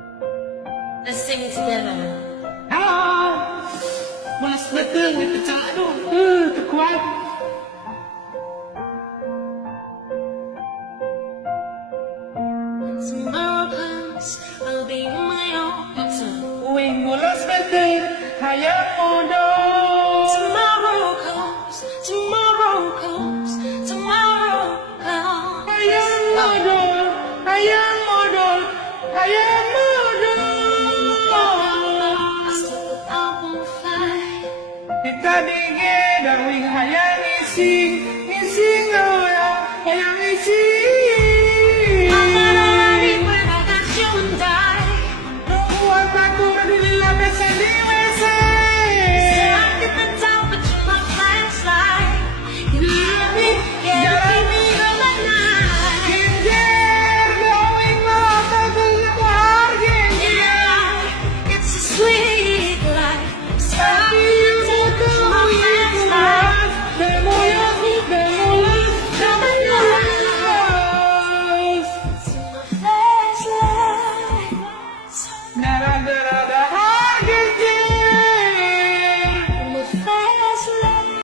Let's sing together. Halo, mulas betul nih pecah, aduh, kuat. Tomorrow comes, I'll be on my own. Wing mulas betul, hayang modal. Tomorrow comes, tomorrow comes, tomorrow comes. Hayang modal, hayang modal, hayang modal. I won't fly. Kita dingin dan wing hayang ngising hayang ngising. I'm not already when I got you and I. Buat aku radulila besan di WC. Stuck in the dark, but you're my flashlight. You keep me, yeah, keep me from the night. Ginger, going up to the bar, Yeah, it's a sweet life. Stuck in the dark, but you're my flashlight. To my flashlight. Gara-gara